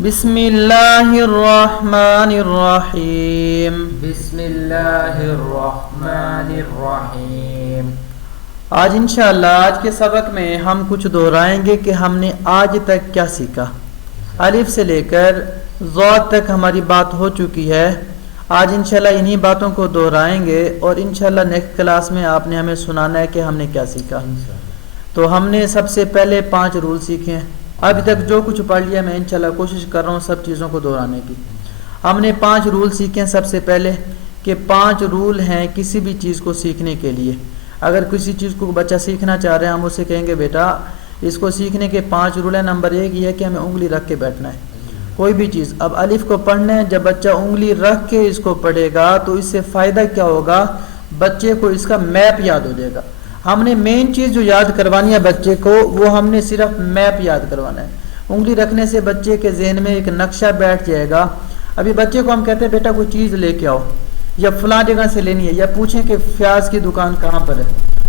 بسم اللہ الرحمن الرحیم. بسم اللہ الرحمن الرحیم. آج انشاءاللہ آج کے سبق میں ہم کچھ دہرائیں گے کہ ہم نے آج تک کیا سیکھا. الف سے لے کر ضاد تک ہماری بات ہو چکی ہے. آج انشاءاللہ انہی باتوں کو دہرائیں گے اور انشاءاللہ نیکسٹ کلاس میں آپ نے ہمیں سنانا ہے کہ ہم نے کیا سیکھا. تو ہم نے سب سے پہلے 5 رول سیکھے ہیں. ابھی تک جو کچھ پڑھ لیا میں انشاءاللہ کوشش کر رہا ہوں سب چیزوں کو دہرانے کی. ہم نے 5 رول سیکھے ہیں. سب سے پہلے کہ 5 رول ہیں کسی بھی چیز کو سیکھنے کے لیے. اگر کسی چیز کو بچہ سیکھنا چاہ رہے ہیں ہم اسے کہیں گے بیٹا اس کو سیکھنے کے 5 رول ہیں. نمبر 1 یہ ہے کہ ہمیں انگلی رکھ کے بیٹھنا ہے کوئی بھی چیز. اب الف کو پڑھنا ہے, جب بچہ انگلی رکھ کے اس کو پڑھے گا تو اس سے فائدہ کیا ہوگا, بچے کو اس کا میپ یاد ہو جائے گا. ہم نے مین چیز جو یاد کروانی ہے بچے کو وہ ہم نے صرف میپ یاد کروانا ہے. انگلی رکھنے سے بچے کے ذہن میں ایک نقشہ بیٹھ جائے گا. ابھی بچے کو ہم کہتے ہیں بیٹا کوئی چیز لے کے آؤ یا فلاں جگہ سے لینی ہے, یا پوچھیں کہ پیاز کی دکان کہاں پر ہے,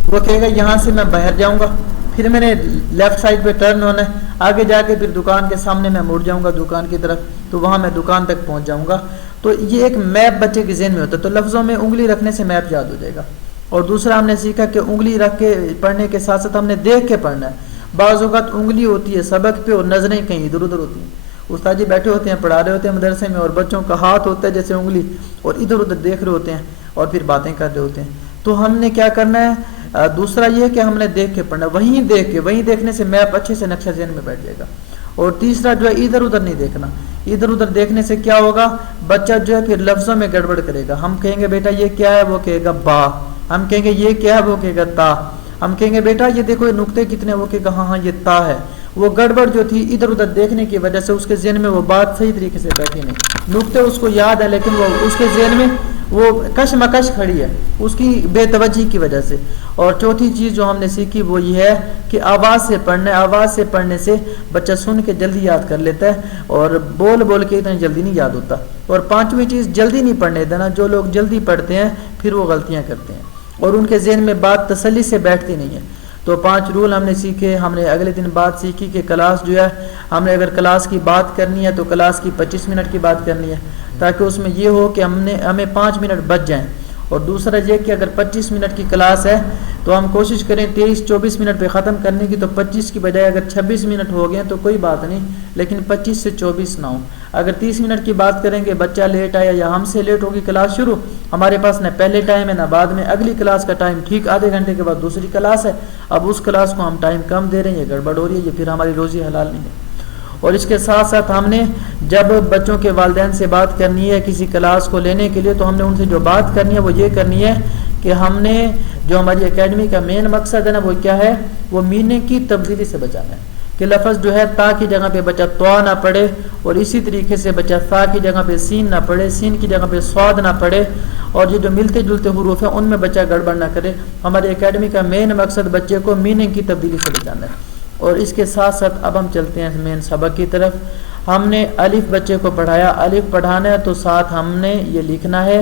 وہ کہے گا یہاں سے میں باہر جاؤں گا, پھر میں نے لیفٹ سائڈ پہ ٹرن ہونا ہے, آگے جا کے پھر دکان کے سامنے میں مڑ جاؤں گا دکان کی طرف, تو وہاں میں دکان تک پہنچ جاؤں گا. تو یہ ایک میپ بچے کے ذہن میں ہوتا ہے. تو لفظوں میں انگلی رکھنے سے میپ یاد ہو جائے گا. اور دوسرا ہم نے سیکھا کہ انگلی رکھ کے پڑھنے کے ساتھ ساتھ ہم نے دیکھ کے پڑھنا ہے. بعض اوقات انگلی ہوتی ہے سبق پہ اور نظریں کہیں ادھر ادھر ہوتی ہیں. استاد جی بیٹھے ہوتے ہیں پڑھا رہے ہوتے ہیں مدرسے میں اور بچوں کا ہاتھ ہوتا ہے جیسے انگلی اور ادھر ادھر دیکھ رہے ہوتے ہیں اور پھر باتیں کر رہے ہوتے ہیں. تو ہم نے کیا کرنا ہے, دوسرا یہ کہ ہم نے دیکھ کے پڑھنا, وہیں دیکھنے سے میپ اچھے سے نقشہ ذہن میں بیٹھ جائے گا. اور تیسرا جو ہے ادھر ادھر نہیں دیکھنا. ادھر ادھر دیکھنے سے کیا ہوگا, بچہ جو ہے پھر لفظوں میں گڑبڑ کرے گا. ہم کہیں گے بیٹا یہ کیا ہے, وہ کہے گا با. ہم کہیں گے یہ کیا ہے, وہ کہے گا تا. ہم کہیں گے بیٹا یہ دیکھو یہ نقطے کتنے, وہ کہے گا ہاں یہ تا ہے. وہ گڑبڑ جو تھی ادھر ادھر دیکھنے کی وجہ سے اس کے ذہن میں وہ بات صحیح طریقے سے بیٹھی نہیں. نقطے اس کو یاد ہے لیکن وہ اس کے ذہن میں وہ کشمکش کھڑی ہے اس کی بے توجہی کی وجہ سے. اور چوتھی چیز جو ہم نے سیکھی وہ یہ ہے کہ آواز سے پڑھنا ہے. آواز سے پڑھنے سے بچہ سن کے جلدی یاد کر لیتا ہے اور بول کے اتنا جلدی نہیں یاد ہوتا. اور 5ویں چیز جلدی نہیں پڑھنے دینا. جو لوگ جلدی پڑھتے ہیں پھر وہ غلطیاں کرتے ہیں اور ان کے ذہن میں بات تسلی سے بیٹھتی نہیں ہے. تو 5 رول ہم نے سیکھے. ہم نے اگلے دن بات سیکھی کہ کلاس جو ہے ہم نے اگر کلاس کی بات کرنی ہے تو کلاس کی 25 منٹ کی بات کرنی ہے, تاکہ اس میں یہ ہو کہ ہمیں 5 منٹ بچ جائیں. اور دوسرا یہ کہ اگر 25 منٹ کی کلاس ہے تو ہم کوشش کریں 23-24 منٹ پہ ختم کرنے کی. تو 25 کی بجائے اگر 26 منٹ ہو گئے تو کوئی بات نہیں, لیکن 25 سے 24 نہ ہو. اگر 30 منٹ کی بات کریں گے, بچہ لیٹ آیا یا ہم سے لیٹ ہوگی کلاس شروع, ہمارے پاس نہ پہلے ٹائم ہے نہ بعد میں. اگلی کلاس کا ٹائم ٹھیک آدھے گھنٹے کے بعد دوسری کلاس ہے. اب اس کلاس کو ہم ٹائم کم دے رہے ہیں, یہ گڑبڑ ہو رہی ہے, یہ پھر ہماری روزی حلال نہیں ہے. اور اس کے ساتھ ساتھ ہم نے جب بچوں کے والدین سے بات کرنی ہے کسی کلاس کو لینے کے لیے تو ہم نے ان سے جو بات کرنی ہے وہ یہ کرنی ہے کہ ہم نے جو ہماری اکیڈمی کا مین مقصد ہے نا وہ کیا ہے, وہ میننگ کی تبدیلی سے بچانا ہے. کہ لفظ جو ہے تا کی جگہ پہ بچہ تو نہ پڑھے, اور اسی طریقے سے بچہ فا کی جگہ پہ سین نہ پڑھے, سین کی جگہ پہ صاد نہ پڑھے, اور یہ جو ملتے جلتے حروف ہیں ان میں بچہ گڑبڑ نہ کرے. ہماری اکیڈمی کا مین مقصد بچے کو میننگ کی تبدیلی سے بچانا ہے. اور اس کے ساتھ ساتھ اب ہم چلتے ہیں مین سبق کی طرف. ہم نے الف بچے کو پڑھایا. الف پڑھانا ہے تو ساتھ ہم نے یہ لکھنا ہے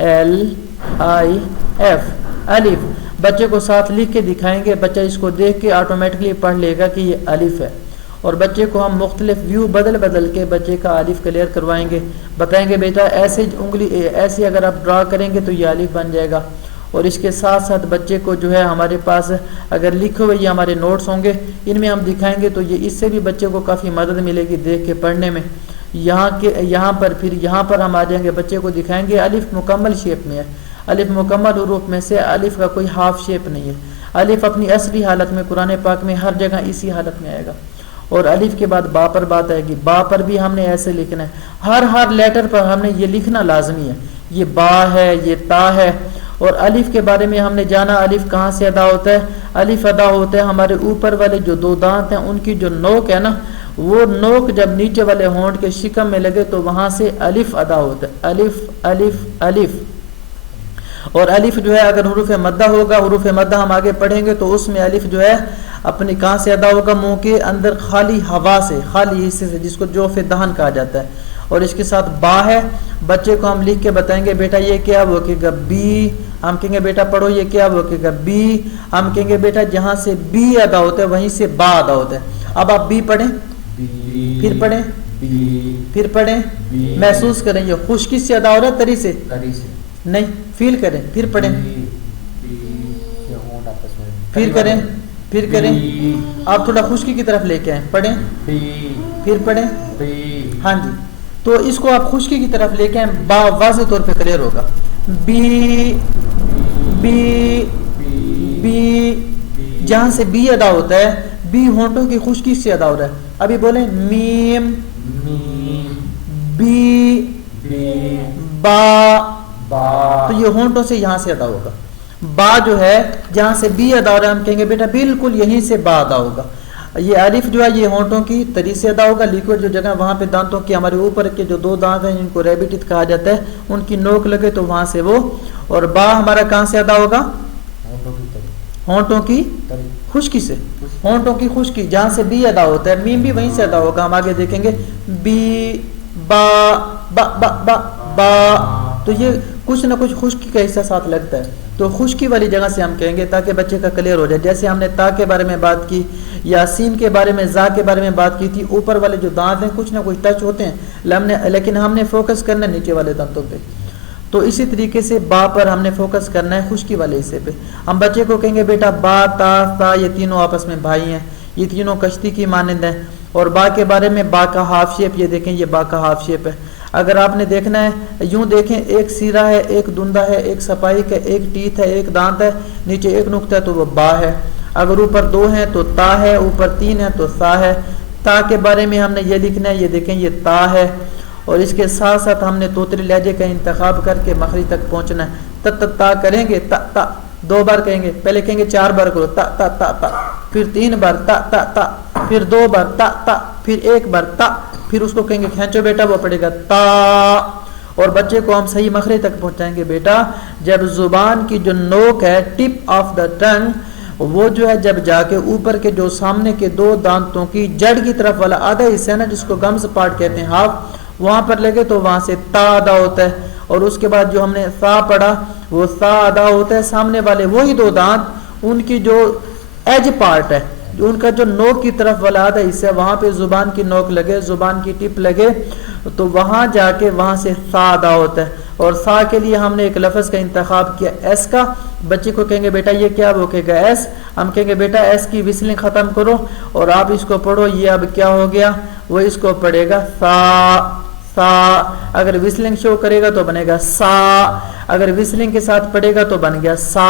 ALIF الف. بچے کو ساتھ لکھ کے دکھائیں گے, بچہ اس کو دیکھ کے آٹومیٹکلی پڑھ لے گا کہ یہ الف ہے. اور بچے کو ہم مختلف ویو بدل کے بچے کا الف کلیئر کروائیں گے. بتائیں گے بیٹا ایسے انگلی ایسی اگر آپ ڈرا کریں گے تو یہ الف بن جائے گا. اور اس کے ساتھ ساتھ بچے کو جو ہے ہمارے پاس اگر لکھے ہوئے یہ ہمارے نوٹس ہوں گے ان میں ہم دکھائیں گے تو یہ اس سے بھی بچے کو کافی مدد ملے گی دیکھ کے پڑھنے میں. یہاں پر ہم آ جائیں گے, بچے کو دکھائیں گے الف مکمل شیپ میں ہے. الف مکمل حروف میں سے الف کا کوئی ہاف شیپ نہیں ہے. الف اپنی اصلی حالت میں قرآن پاک میں ہر جگہ اسی حالت میں آئے گا. اور الف کے بعد با پر بات آئے گی. با پر بھی ہم نے ایسے لکھنا ہے. ہر لیٹر پر ہم نے یہ لکھنا لازمی ہے, یہ با ہے, یہ تا ہے. اور الف کے بارے میں ہم نے جانا الف کہاں سے ادا ہوتا ہے. الف ادا ہوتا ہے ہمارے اوپر والے جو 2 دانت ہیں ان کی جو نوک ہے نا, وہ نوک جب نیچے والے ہونٹ کے شکم میں لگے تو وہاں سے الف ادا ہوتا ہے. الف الف الف. اور الف جو ہے اگر حروف مدہ ہوگا, حروف مدہ ہم آگے پڑھیں گے تو اس میں الف جو ہے اپنی کہاں سے ادا ہوگا, منہ کے اندر خالی ہوا سے, خالی حصے سے, جس کو جوف دہن کہا جاتا ہے. اور اس کے ساتھ با ہے. بچے کو ہم لکھ کے بتائیں گے بیٹا یہ کیا, وہ کہے گا بی. ہم کہیں گے بیٹا پڑھو یہ کیا, وہ کہے گا بی. ہم کہیں گے بیٹا جہاں سے بی ادا ہوتا ہے وہیں سے با ادا ہوتا ہے. اب آپ بی پڑھیں, بی، پھر پڑھیں، بی، پھر پڑھیں، بی، محسوس کریں یہ خشکی سے ادا ہو رہا ہے تری سے تری سے، نہیں، فیل کریں، پھر پڑھیں، بی، بی، یہ ہونٹ آپس میں، پھر کریں، پھر کریں، بی، آپ تھوڑا خشکی کی طرف لے کے آئیں، پڑھیں، بی، پھر پڑھیں، بی، ہاں جی، تو اس کو آپ خشکی کی طرف لے کے آئیں، با واضح طور پہ کلیئر ہوگا، بی، بی، بی، جہاں سے بی ادا ہوتا ہے بی ہونٹوں کی خشکی سے ادا ہو رہا ہے، ابھی بولیں میم، میم، بی، بی، با، با، تو یہ ہونٹوں سے یہاں سے ادا ہوگا، با جو ہے جہاں سے بی ادا ہو رہا ہے ہم کہیں گے بیٹا بالکل یہیں سے با ادا ہوگا، یہ الف جو ہے یہ ہونٹوں کی تری سے ادا ہوگا، لیکوڈ جو جگہ وہاں پہ دانتوں کے ہمارے اوپر کے جو 2 دانت ہیں جن کو ریبٹ ٹیتھ کہا جاتا ہے ان کی نوک لگے تو وہاں سے وہ، اور با ہمارا کہاں سے ادا ہوگا، ہونٹوں کی تری، ہونٹوں کی تری، خشکی سے، ہونٹوں کی خشکی جہاں سے بی ادا ہوتا ہے، میم بھی وہیں سے ادا ہوگا، ہم آگے دیکھیں گے بی، با، با، با، با، با، تو یہ کچھ نہ کچھ خشکی کا حصہ ساتھ لگتا ہے، تو خشکی والی جگہ سے ہم کہیں گے تاکہ بچے کا کلیئر ہو جائے، جیسے ہم نے تا کے بارے میں بات کی یا سین کے بارے میں، زا کے بارے میں بات کی تھی، اوپر والے جو دانت ہیں کچھ نہ کچھ ٹچ ہوتے ہیں لیکن ہم نے فوکس کرنا ہے نیچے والے دانتوں پہ، تو اسی طریقے سے با پر ہم نے فوکس کرنا ہے خشکی والے حصے پہ، ہم بچے کو کہیں گے بیٹا با، تا، تا یہ تینوں آپس میں بھائی ہیں، یہ تینوں کشتی کی مانند ہیں، اور با کے بارے میں با کا ہاف شیپ، یہ دیکھیں یہ با کا ہاف شیپ ہے، اگر آپ نے دیکھنا ہے یوں دیکھیں ایک سیرا ہے، ایک دندہ ہے، ایک سپائک ہے، ایک ٹیتھ ہے، ایک دانت ہے، نیچے ایک نقطہ ہے تو وہ با ہے، اگر اوپر 2 ہیں تو تا ہے، اوپر 3 ہے تو سا ہے، تا کے بارے میں ہم نے یہ لکھنا ہے، یہ دیکھیں یہ تا ہے، اور اس کے ساتھ ساتھ ہم نے توتری لہجے کا انتخاب کر کے مخرج تک پہنچنا ہے، تا کریں گے، تا تا 2 بار کہیں گے، پہلے کہیں گے 4 بار کرو، تا تا تا تا، پھر 3 بار تا تا تا، پھر 2 بار تا تا، پھر 1 بار تا، پھر اس کو کہیں گے کھینچو بیٹا وہ پڑے گا تا، اور بچے کو ہم صحیح مخرج تک پہنچائیں گے بیٹا جب زبان کی جو نوک ہے ٹپ آف دا ٹنگ وہ جو ہے جب جا کے اوپر کے جو سامنے کے 2 دانتوں کی جڑ کی طرف والا آدھا حصہ ہے نا جس کو گمز پارٹ کہتے ہیں ہاف، وہاں پر لگے تو وہاں سے تا ادا ہوتا ہے، اور اس کے بعد جو ہم نے سا پڑھا وہ سا ادا ہوتا ہے، سامنے والے وہی 2 دانت ان کی جو ایج پارٹ ہے جو ان کا جو نوک کی طرف والا آدھا حصہ ہے وہاں پہ زبان کی نوک لگے، زبان کی ٹپ لگے تو وہاں جا کے وہاں سے سا ادا ہوتا ہے، اور سا کے لیے ہم نے ایک لفظ کا انتخاب کیا ایس کا، بچے کو کہیں گے بیٹا یہ کیا روکے گا ایس، ہم کہیں گے بیٹا ایس کی وسلنگ ختم کرو اور آپ اس کو پڑھو، یہ اب کیا ہو گیا، وہ اس کو پڑھے گا سا، سا، اگر وسلنگ شو کرے گا تو بنے گا سا، اگر وسلنگ کے ساتھ پڑھے گا تو بن گیا سا،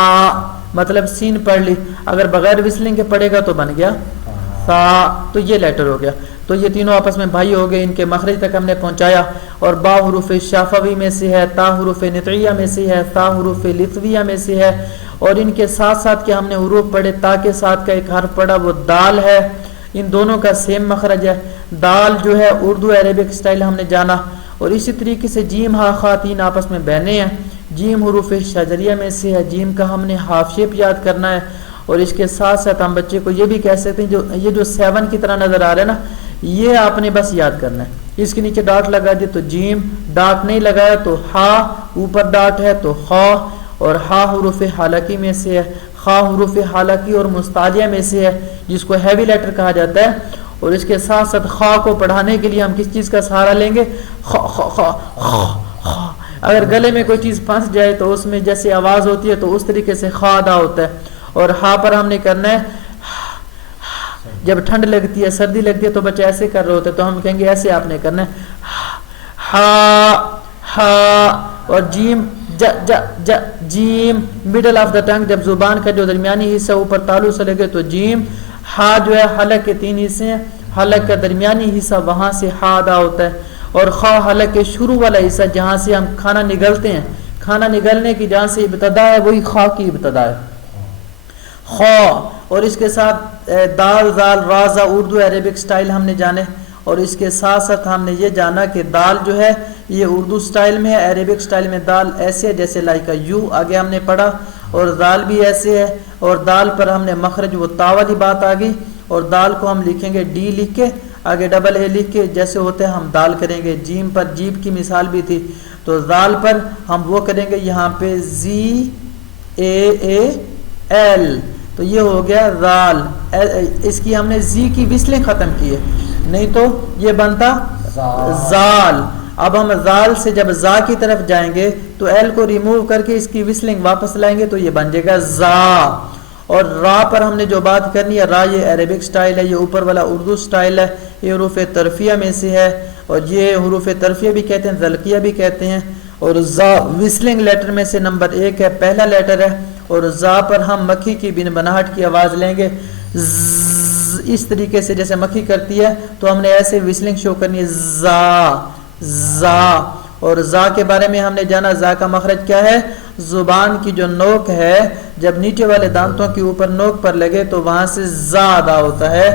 مطلب سین پڑھ لی، اگر بغیر وسلنگ کے پڑھے گا تو بن گیا سا، تو یہ لیٹر ہو گیا، تو یہ تینوں آپس میں بھائی ہو گئے، ان کے مخرج تک ہم نے پہنچایا، اور با حروف شافوی میں سے ہے، تا حروف نطعیہ میں سے ہے، تا حروف لثویہ میں سے ہے، اور ان کے ساتھ ساتھ کے ہم نے حروف پڑھے، تا کے ساتھ کا ایک حرف پڑھا وہ دال ہے، ان دونوں کا سیم مخرج ہے، دال جو ہے اردو عربک سٹائل ہم نے جانا، اور اسی طریقے سے جیم ہا خا 3 آپس میں بہنے ہیں، جیم حروف شجریہ میں سے ہے، جیم کا ہم نے ہاف شیپ یاد کرنا ہے، اور اس کے ساتھ ساتھ ہم بچے کو یہ بھی کہہ سکتے ہیں یہ جو 7 کی طرح نظر آ رہا ہے نا یہ آپ نے بس یاد کرنا ہے، اس کے نیچے ڈاٹ لگا دی تو جیم، ڈاٹ نہیں لگایا تو ہا، اوپر ڈاٹ ہے تو خا، اور ہا حروف حلقی میں سے ہے، خا حروف حلقی اور مستعلیہ میں سے ہے جس کو ہیوی لیٹر کہا جاتا ہے، اور اس کے ساتھ ساتھ خا کو پڑھانے کے لیے ہم کس چیز کا سہارا لیں گے، خا خا خا خا خا، اگر گلے میں کوئی چیز پھنس جائے تو اس میں جیسے آواز ہوتی ہے تو اس طریقے سے خا ادا ہوتا ہے، اور ہا پر ہم نے کرنا ہے جب ٹھنڈ لگتی ہے سردی لگتی ہے تو بچے ایسے کر رہے ہوتے تو ہم کہیں گے ایسے آپ نے کرنا ہے ہا ہا، اور جیم ج ج ج جیم، مڈل آف دا ٹنگ جب زبان کا جو درمیانی حصہ اوپر تالو سے لگے تو جیم، ہا جو ہے حلق کے 3 حصے ہیں، حلق کا درمیانی حصہ وہاں سے ہا ادا ہوتا ہے، اور خا حلق کے شروع والا حصہ جہاں سے ہم کھانا نگلتے ہیں، کھانا نگلنے کی جہاں سے ابتدا ہے وہی خا کی ابتدا ہے، خا، اور اس کے ساتھ دال زال رازا اردو عربک سٹائل ہم نے جانے، اور اس کے ساتھ ساتھ ہم نے یہ جانا کہ دال جو ہے یہ اردو سٹائل میں ہے، عربک سٹائل میں دال ایسے ہے جیسے لائک یو آگے ہم نے پڑھا، اور دال بھی ایسے ہے، اور دال پر ہم نے مخرج وہ تا والی بات آ گئی، اور دال کو ہم لکھیں گے ڈی لکھ کے آگے ڈبل اے لکھ کے جیسے ہوتے ہیں ہم دال کریں گے، جیم پر جیب کی مثال بھی تھی، تو دال پر ہم وہ کریں گے یہاں پہ زی اے اے ایل، تو یہ ہو گیا دال، اس کی ہم نے زی کی وسلیں ختم کی ہے، نہیں تو یہ بنتا زال. اب ہم زال سے جب زا کی طرف جائیں گے تو ایل کو ریموو کر کے اس کی وسلنگ واپس لائیں گے تو یہ بن جائے گا زا. اور را پر ہم نے جو بات کرنی ہے، را یہ عربک سٹائل ہے، یہ اوپر والا اردو سٹائل ہے، یہ حروف ترفیہ میں سے ہے، اور یہ حروف ترفیہ بھی کہتے ہیں، ذلقیہ بھی کہتے ہیں. اور زا وسلنگ لیٹر میں سے نمبر 1 ہے، پہلا لیٹر ہے. اور زا پر ہم مکھی کی بن بناہٹ کی آواز لیں گے اس طریقے سے جیسے مکھی کرتی ہے، تو ہم نے ایسے وسلنگ شو کرنی ہے زا زا. اور زا کے بارے میں ہم نے جانا زا کا مخرج کیا ہے. زبان کی جو نوک ہے جب نیچے والے دانتوں کے اوپر نوک پر لگے تو وہاں سے زا ادا ہوتا ہے.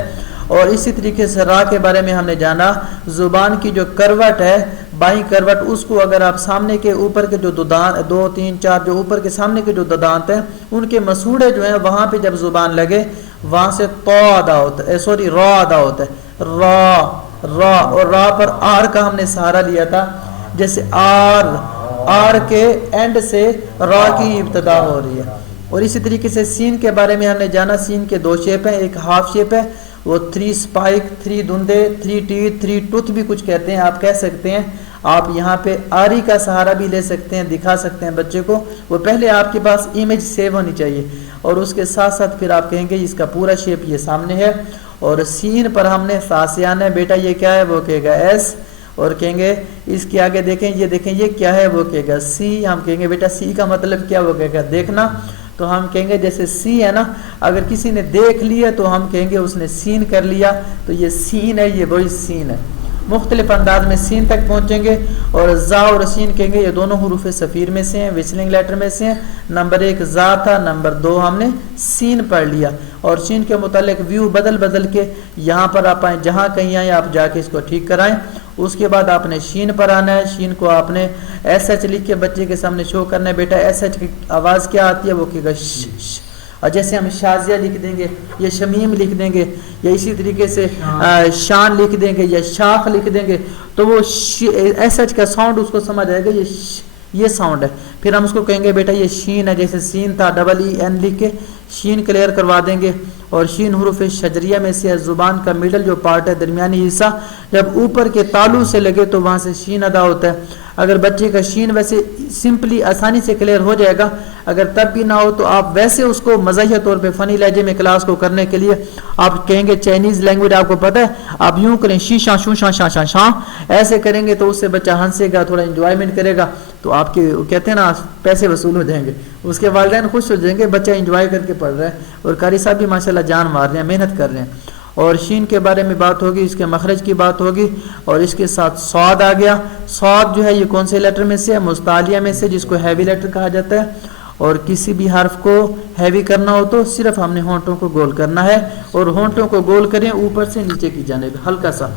اور اسی طریقے سے را کے بارے میں ہم نے جانا زبان کی جو کروٹ ہے بائیں کروٹ، اس کو اگر آپ سامنے کے اوپر کے جو دانت 2 3 4 جو اوپر کے سامنے کے جو دانت ہیں ان کے مسوڑے جو ہیں وہاں پہ جب زبان لگے وہاں سے تو ادا ہوتا ہے، سوری را ادا ہوتا ہے، را را. اور را پر آر کا ہم نے سہارا لیا تھا، جیسے آر کے اینڈ سے را کی ابتدا ہو رہی ہے. اور اسی طریقے سے سین کے بارے میں ہم نے جانا سین کے 2 شیپ ہیں، ایک ہاف شیپ ہے، وہ 3 اسپائک 3 دندے 3 ٹیتھ 3 ٹوتھ بھی کچھ کہتے ہیں، آپ کہہ سکتے ہیں. آپ یہاں پہ آری کا سہارا بھی لے سکتے ہیں، دکھا سکتے ہیں بچے کو. وہ پہلے آپ کے پاس امیج سیو ہونی چاہیے اور اس کے ساتھ ساتھ پھر آپ کہیں گے اس کا پورا شیپ یہ سامنے ہے. اور سین پر ہم نے ساسیان ہے، بیٹا یہ کیا ہے، وہ کہے گا ایس. اور کہیں گے اس کے آگے دیکھیں یہ کیا ہے، وہ کہے گا سی. ہم کہیں گے بیٹا سی کا مطلب کیا، وہ کہے گا دیکھنا. تو ہم کہیں گے جیسے سی ہے نا، اگر کسی نے دیکھ لیا تو ہم کہیں گے اس نے سین کر لیا، تو یہ سین ہے، یہ وہی سین ہے. مختلف انداز میں سین تک پہنچیں گے. اور زا اور سین کہیں گے یہ دونوں حروف صفیر میں سے ہیں، وسلنگ لیٹر میں سے ہیں. نمبر 1 زا تھا، نمبر 2 ہم نے سین پڑھ لیا. اور سین کے متعلق ویو بدل کے یہاں پر آپ آئیں، جہاں کہیں آئیں آپ جا کے اس کو ٹھیک کرائیں. اس کے بعد آپ نے شین پر آنا ہے. شین کو آپ نے ایس ایچ لکھ کے بچے کے سامنے شو کرنا ہے. بیٹا ایس ایچ کی آواز کیا آتی ہے، وہ کہے گا ش. اور جیسے ہم شازیہ لکھ دیں گے یا شمیم لکھ دیں گے یا اسی طریقے سے شان لکھ دیں گے یا شاخ لکھ دیں گے تو وہ ایس ایچ کا ساؤنڈ اس کو سمجھ آئے گا، یہ ساؤنڈ ہے. پھر ہم اس کو کہیں گے بیٹا یہ شین ہے، جیسے سین تھا ڈبل ای این لکھ کے شین کلیئر کروا دیں گے. اور شین حروف شجریہ میں سے ہے، زبان کا مڈل جو پارٹ ہے درمیانی حصہ جب اوپر کے تالو سے لگے تو وہاں سے شین ادا ہوتا ہے. اگر بچے کا شین ویسے سمپلی آسانی سے کلیئر ہو جائے گا، اگر تب بھی نہ ہو تو آپ ویسے اس کو مزاحیہ طور پہ فنی لہجے میں کلاس کو کرنے کے لیے آپ کہیں گے چائنیز لینگویج آپ کو پتہ ہے، آپ یوں کریں شی شاں شو شاں شاں شاں شاں، ایسے کریں گے تو اس سے بچہ ہنسے گا، تھوڑا انجوائمنٹ کرے گا، تو آپ کے کہتے ہیں نا پیسے وصول ہو جائیں گے، اس کے والدین خوش ہو جائیں گے بچہ انجوائے کر کے پڑھ رہا ہے. اور قاری صاحب بھی ماشاءاللہ جان مار رہے ہیں، محنت کر رہے ہیں. اور شین کے بارے میں بات ہوگی، اس کے مخرج کی بات ہوگی. اور اس کے ساتھ صاد آ گیا. صاد جو ہے یہ کون سے لیٹر میں سے ہے، مستعلیہ میں سے، جس کو ہیوی لیٹر کہا جاتا ہے. اور کسی بھی حرف کو ہیوی کرنا ہو تو صرف ہم نے ہونٹوں کو گول کرنا ہے، اور ہونٹوں کو گول کریں اوپر سے نیچے کی جانب ہلکا سا.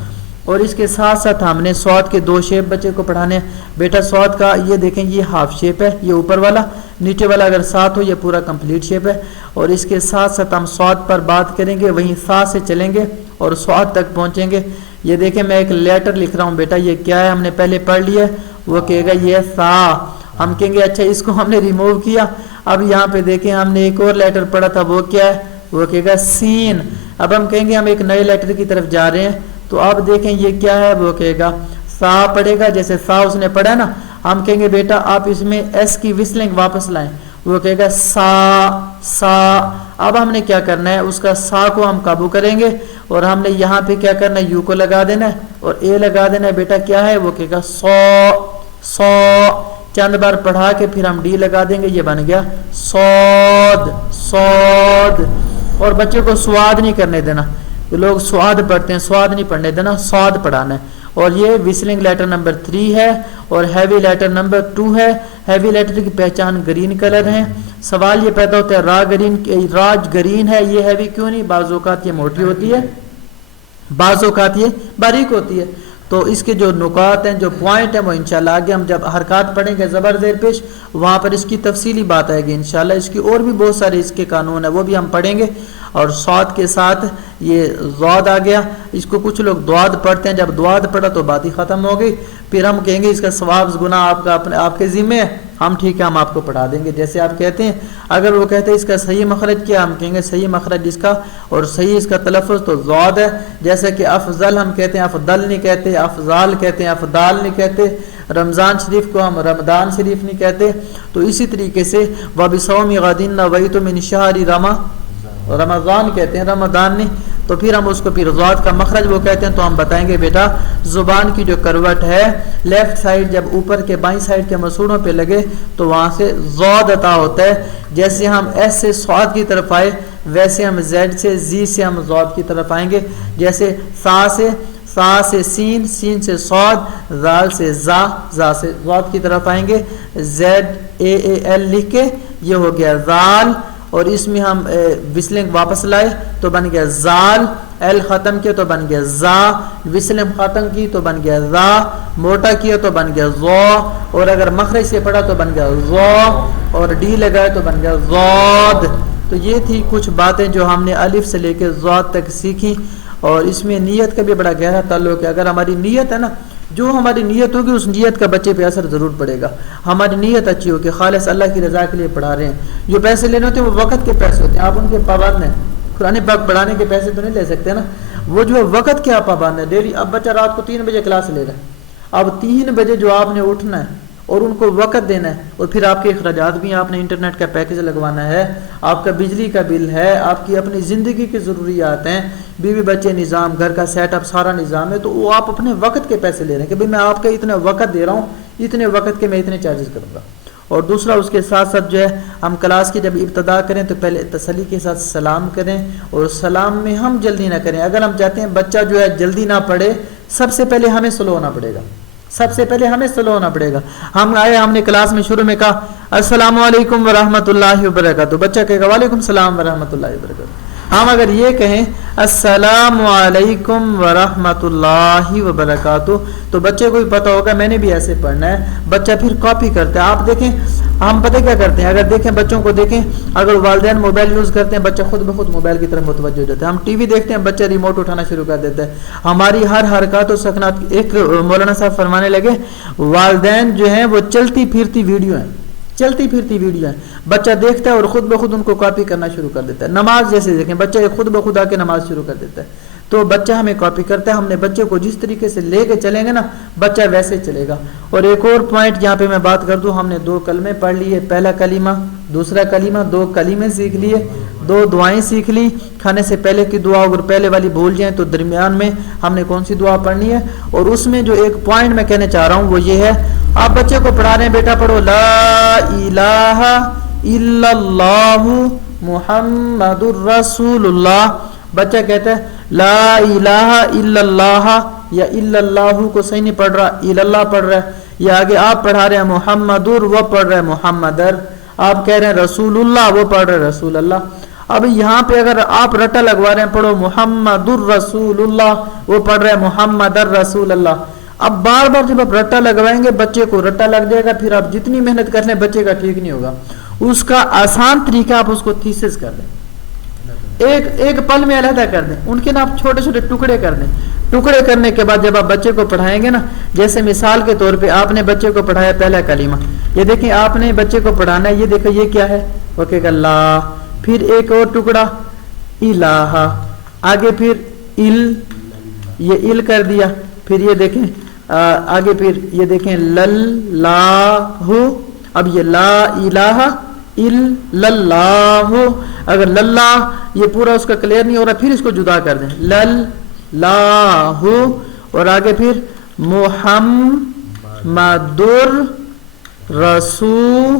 اور اس کے ساتھ ساتھ ہم نے صاد کے 2 شیپ بچے کو پڑھانے ہیں. بیٹا صاد کا یہ دیکھیں یہ ہاف شیپ ہے، یہ اوپر والا، نیچے والا اگر ساتھ ہو یہ پورا کمپلیٹ شیپ ہے. اور اس کے ساتھ ساتھ ہم صاد پر بات کریں گے، وہیں سا سے چلیں گے اور صاد تک پہنچیں گے. یہ دیکھیں میں ایک لیٹر لکھ رہا ہوں، بیٹا یہ کیا ہے، ہم نے پہلے پڑھ لیا، وہ کہے گا یہ سا. ہم کہیں گے اچھا اس کو ہم نے ریموو کیا. اب یہاں پہ دیکھیں ہم نے ایک اور لیٹر پڑھا تھا، وہ کیا ہے، وہ کہے گا سین. اب ہم کہیں گے ہم ایک نئے لیٹر کی طرف جا رہے ہیں، تو آپ دیکھیں یہ کیا ہے، وہ کہے گا سا پڑھے گا، جیسے سا اس نے پڑھا نا. ہم کہیں گے بیٹا آپ اس میں ایس کی وسلنگ واپس لائیں، وہ کہے گا سا سا. اب ہم نے کیا کرنا ہے، اس کا سا کو ہم قابو کریں گے اور ہم نے یہاں پہ کیا کرنا ہے، یو کو لگا دینا ہے اور اے لگا دینا ہے. بیٹا کیا ہے، وہ کہے گا سو سو. چند بار پڑھا کے پھر ہم ڈی لگا دیں گے، یہ بن گیا سود سود. اور بچے کو سواد نہیں کرنے دینا، لوگ سواد پڑھتے ہیں، سواد نہیں پڑھنے دینا، سواد پڑھانا ہے. اور یہ وسلنگ لیٹر نمبر 3 ہے اور ہیوی لیٹر نمبر 2 ہے. ہیوی لیٹر کی پہچان گرین کلر ہے. سوال یہ پیدا ہوتا ہے راج گرین ہے، یہ ہیوی کیوں نہیں؟ بعض اوقات یہ موٹی ہوتی ہے، بعض اوقات یہ باریک ہوتی ہے. تو اس کے جو نکات ہیں، جو پوائنٹ ہیں، وہ انشاءاللہ آگے ہم جب حرکات پڑھیں گے زبر زیر پیش وہاں پر اس کی تفصیلی بات آئے گی انشاءاللہ. اس کی اور بھی بہت سارے اس کے قانون ہیں، وہ بھی ہم پڑھیں گے. اور صاد کے ساتھ یہ ضاد آ گیا. اس کو کچھ لوگ دواد پڑھتے ہیں, جب دواد پڑھا تو بات ہی ختم ہو گئی. پھر ہم کہیں گے اس کا ثواب گناہ آپ کا آپ کے ذمہ ہے, ہم ٹھیک ہے ہم آپ کو پڑھا دیں گے جیسے آپ کہتے ہیں. اگر وہ کہتے ہیں اس کا صحیح مخرج کیا, ہم کہیں گے صحیح مخرج اس کا اور صحیح اس کا تلفظ تو ضاد ہے. جیسے کہ افضل ہم کہتے ہیں, افضل نہیں کہتے, افضال کہتے ہیں, افضال نہیں کہتے. رمضان شریف کو ہم رمضان شریف نہیں کہتے. تو اسی طریقے سے وَبِصَوْمِ غَدٍ نَوَيْتُ مِنْ شَهْرِ رمضان کہتے ہیں, رمضان نہیں. تو پھر ہم اس کو پھر ضاد کا مخرج وہ کہتے ہیں. تو ہم بتائیں گے بیٹا زبان کی جو کروٹ ہے لیفٹ سائڈ جب اوپر کے بائیں سائڈ کے مسوڑوں پہ لگے تو وہاں سے ضاد عطا ہوتا ہے. جیسے ہم ایس سے صاد کی طرف آئے ویسے ہم زیڈ سے زی سے ہم ضاد کی طرف آئیں گے. جیسے سا سے سین, سین سے صاد, زال سے زا, زا سے ضاد کی طرف آئیں گے. زیڈ اے اے ایل لکھ کے یہ ہو گیا زال, اور اس میں ہم وسلنگ واپس لائے تو بن گیا زال, ایل ختم کیا تو بن گیا زا, وسلم ختم کی تو بن گیا زا, موٹا کیا تو بن گیا زو, اور اگر مخرج سے پڑھا تو بن گیا زو, اور ڈی لگائے تو بن گیا زود. تو یہ تھی کچھ باتیں جو ہم نے الف سے لے کے ضاد تک سیکھی. اور اس میں نیت کا بھی بڑا گہرا تعلق ہے. اگر ہماری نیت ہے نا, جو ہماری نیت ہوگی اس نیت کا بچے پہ اثر ضرور پڑے گا. ہماری نیت اچھی ہو کہ خالص اللہ کی رضا کے لیے پڑھا رہے ہیں. جو پیسے لینے ہوتے ہیں وہ وقت کے پیسے ہوتے ہیں, آپ ان کے پابند ہیں. قرآن پاک پڑھانے کے پیسے تو نہیں لے سکتے نا, وہ جو ہے وقت کے آپ پابند ہیں. ڈیلی اب بچہ رات کو 3 بجے کلاس لے رہا ہے, اب 3 بجے جو آپ نے اٹھنا ہے اور ان کو وقت دینا ہے, اور پھر آپ کے اخراجات بھی ہیں, آپ نے انٹرنیٹ کا پیکج لگوانا ہے, آپ کا بجلی کا بل ہے, آپ کی اپنی زندگی کی ضروریات ہیں, بیوی بچے نظام, گھر کا سیٹ اپ سارا نظام ہے. تو وہ آپ اپنے وقت کے پیسے لے رہے ہیں کہ بھئی میں آپ کا اتنا وقت دے رہا ہوں, اتنے وقت کے میں اتنے چارجز کروں گا. اور دوسرا اس کے ساتھ ساتھ جو ہے ہم کلاس کی جب ابتدا کریں تو پہلے تسلی کے ساتھ سلام کریں, اور سلام میں ہم جلدی نہ کریں. اگر ہم چاہتے ہیں بچہ جو ہے جلدی نہ پڑھے, سب سے پہلے ہمیں سلو ہونا پڑے گا, سب سے پہلے ہمیں سلو ہونا پڑے گا. ہم آئے, ہم نے کلاس میں شروع میں کہا السلام علیکم ورحمۃ اللہ وبرکاتہ, بچہ کہے گا وعلیکم السلام ورحمۃ اللہ وبرکاتہ. ہم اگر یہ کہیں السلام علیکم ورحمۃ اللہ وبرکاتہ تو بچے کو بھی پتہ ہوگا میں نے بھی ایسے پڑھنا ہے. بچہ پھر کاپی کرتا ہے. آپ دیکھیں ہم پتہ کیا کرتے ہیں, اگر دیکھیں بچوں کو دیکھیں, اگر والدین موبائل یوز کرتے ہیں بچہ خود بخود موبائل کی طرف متوجہ ہو جاتا ہے. ہم ٹی وی دیکھتے ہیں بچہ ریموٹ اٹھانا شروع کر دیتا ہے. ہماری ہر حرکات و سکنات, ایک مولانا صاحب فرمانے لگے والدین جو ہیں وہ چلتی پھرتی ویڈیو ہیں, چلتی پھرتی ویڈیو ہے. بچہ دیکھتا ہے اور خود بخود ان کو کاپی کرنا شروع کر دیتا ہے. نماز جیسے دیکھیں بچہ خود بخود آ کے نماز شروع کر دیتا ہے. تو بچہ ہمیں کاپی کرتا ہے. ہم نے بچے کو جس طریقے سے لے کے چلیں گے نا بچہ ویسے چلے گا. اور ایک اور پوائنٹ یہاں پہ میں بات کر دوں, ہم نے 2 کلمے پڑھ لیے, پہلا کلمہ دوسرا کلمہ, 2 کلمے سیکھ لیے, 2 دعائیں سیکھ لی. کھانے سے پہلے کی دعا اگر پہلے والی بھول جائیں تو درمیان میں ہم نے کون سی دعا پڑھنی ہے. اور اس میں جو ایک پوائنٹ میں کہنا چاہ رہا ہوں وہ یہ ہے, آپ بچے کو پڑھا رہے ہیں بیٹا پڑھو لا الہ الا اللہ محمد الرسول اللہ. بچہ کہتا ہے لا الہ الا اللہ, یا الا اللہ کو صحیح نہیں پڑھ رہا, الا اللہ پڑھ رہا ہے. یا آگے آپ پڑھا رہے ہیں محمد, وہ پڑھ رہے ہیں محمدر. آپ کہہ رہے ہیں رسول اللہ, وہ پڑھ رہے ہیں رسول اللہ. اب یہاں پہ اگر آپ رٹا لگوا رہے ہیں پڑھو محمد الرسول اللہ, وہ پڑھ رہے ہیں محمد الرسول اللہ. اب بار بار جب آپ رٹا لگوائیں گے بچے کو رٹا لگ جائے گا, پھر آپ جتنی محنت کر لیں بچے کا ٹھیک نہیں ہوگا. اس کا آسان طریقہ آپ اس کو تھیسس کر دیں, ایک پل میں علیحدہ کر دیں. ان کے نا آپ چھوٹے چھوٹے ٹکڑے کر دیں. ٹکڑے کرنے کے بعد جب آپ بچے کو پڑھائیں گے نا, جیسے مثال کے طور پہ آپ نے بچے کو پڑھایا پہلا کلمہ, یہ دیکھیں آپ نے بچے کو پڑھانا ہے, یہ دیکھیں یہ کیا ہے, وہ کہے گا لا, پھر ایک اور ٹکڑا الہ, آگے پھر ال, یہ ال کر دیا, پھر یہ دیکھیں آگے پھر یہ دیکھیں للہ, اب یہ لا الہ الا اللہ. اگر للہ یہ پورا اس کا کلیئر نہیں ہو رہا پھر اس کو جدا کر دیں للہ, اور آگے پھر محمد رسول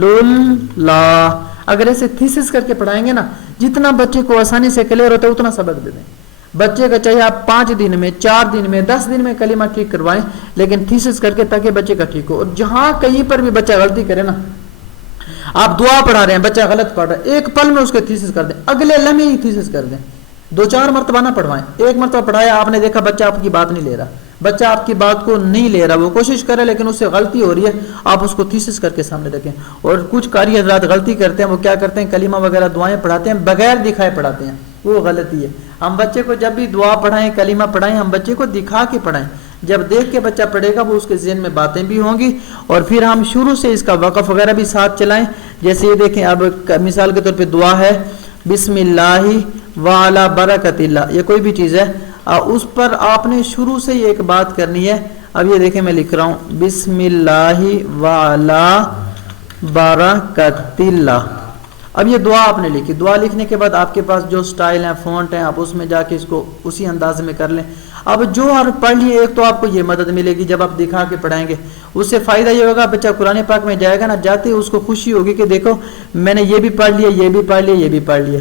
اللہ. اگر ایسے تھیسس کر کے پڑھائیں گے نا, جتنا بچے کو آسانی سے کلیئر ہوتا ہے اتنا سبق دے دیں. بچے کا چاہیے آپ 5 دن میں 4 دن میں 10 دن میں کلمہ ٹھیک کروائیں, لیکن تھیسس کر کے تاکہ بچے کا ٹھیک ہو. اور جہاں کہیں پر بھی بچہ غلطی کرے نا, آپ دعا پڑھا رہے ہیں بچہ غلط پڑھ رہا ہے, ایک پل میں اس کے تھیسس کر دیں, اگلے لمحے ہی تھیسس کر دیں. 2-4 مرتبہ نہ پڑھوائیں. ایک مرتبہ پڑھایا آپ نے دیکھا بچہ آپ کی بات نہیں لے رہا, بچہ آپ کی بات کو نہیں لے رہا, وہ کوشش کرے لیکن اس سے غلطی ہو رہی ہے, آپ اس کو تھیسس کر کے سامنے رکھیں. اور کچھ قاری حضرات غلطی کرتے ہیں, وہ کیا کرتے ہیں کلمہ وغیرہ دعائیں پڑھاتے ہیں بغیر دکھائے پڑھاتے ہیں. وہ غلطی ہے. ہم بچے کو جب بھی دعا پڑھائیں کلمہ پڑھائیں ہم بچے کو دکھا کے پڑھائیں. جب دیکھ کے بچہ پڑھے گا وہ اس کے ذہن میں باتیں بھی ہوں گی اور پھر ہم شروع سے اس کا وقف وغیرہ بھی ساتھ چلائیں. جیسے یہ دیکھیں اب مثال کے طور پہ دعا ہے بسم اللہ وعلی برکت اللہ, یہ کوئی بھی چیز ہے اس پر آپ نے شروع سے یہ ایک بات کرنی ہے. اب یہ دیکھیں میں لکھ رہا ہوں بسم اللہ وعلی برکت اللہ. اب یہ دعا آپ نے لکھی. دعا لکھنے کے بعد آپ کے پاس جو سٹائل ہیں فونٹ ہیں آپ اس میں جا کے اس کو اسی انداز میں کر لیں. اب جو حرف پڑھ لیے ایک تو آپ کو یہ مدد ملے گی جب آپ دکھا کے پڑھائیں گے, اس سے فائدہ یہ ہوگا بچہ قرآن پاک میں جائے گا نا, جاتے اس کو خوشی ہوگی کہ دیکھو میں نے یہ بھی پڑھ لیا یہ بھی پڑھ لیا یہ بھی پڑھ لیا,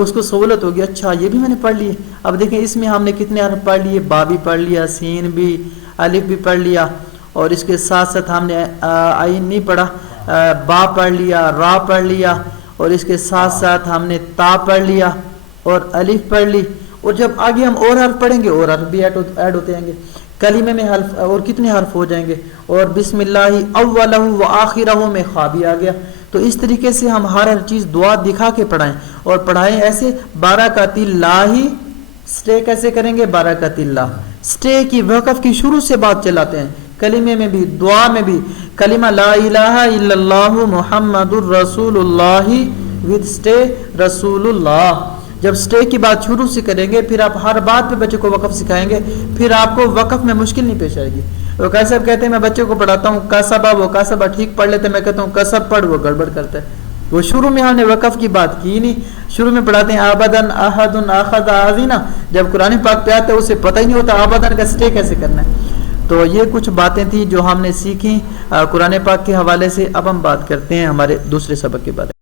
اس کو سہولت ہوگی اچھا یہ بھی میں نے پڑھ لیے. اب دیکھیں اس میں ہم نے کتنے حرف پڑھ لیے, با بھی پڑھ لیا, سین بھی, الف بھی پڑھ لیا اور اس کے ساتھ ساتھ ہم نے عین نہیں پڑھا, با پڑھ لیا, را پڑھ لیا اور اس کے ساتھ ساتھ ہم نے تا پڑھ لیا اور الف پڑھ لی. اور جب آگے ہم اور حرف پڑھیں گے اور حرف بھی ایڈ ہوتے جائیں گے. کلمے میں حرف اور کتنے حرف ہو جائیں گے, اور بسم اللہ اولہ و آخرہ میں خا بھی آ گیا. تو اس طریقے سے ہم ہر چیز دعا دکھا کے پڑھائیں اور پڑھائیں ایسے. برکت اللہ سٹے کیسے کریں گے, برکت اللہ سٹے کی وقف کی شروع سے بات چلاتے ہیں. کلمے میں بھی دعا میں بھی کلمہ لا الہ الا اللہ محمد الرسول اللہ ود سٹے رسول اللہ. جب سٹے کی بات شروع سے کریں گے پھر آپ ہر بات پہ بچے کو وقف سکھائیں گے, پھر آپ کو وقف میں مشکل نہیں پیش آئے گی. وہ کیسے اب کہتے ہیں میں بچے کو پڑھاتا ہوں کسبہ, وہ کسبہ ٹھیک پڑھ لیتے, میں کہتا ہوں کسب پڑھ, وہ گڑبڑ کرتا ہے. وہ شروع میں ہم نے وقف کی بات کی نہیں, شروع میں پڑھاتے ہیں آبدن احدن اخذ آذینا, جب قرآن پاک پہ آتا ہے اسے پتہ ہی نہیں ہوتا آبدن کا سٹے کیسے کرنا ہے. تو یہ کچھ باتیں تھیں جو ہم نے سیکھیں قرآن پاک کے حوالے سے. اب ہم بات کرتے ہیں ہمارے دوسرے سبق کے بارے میں.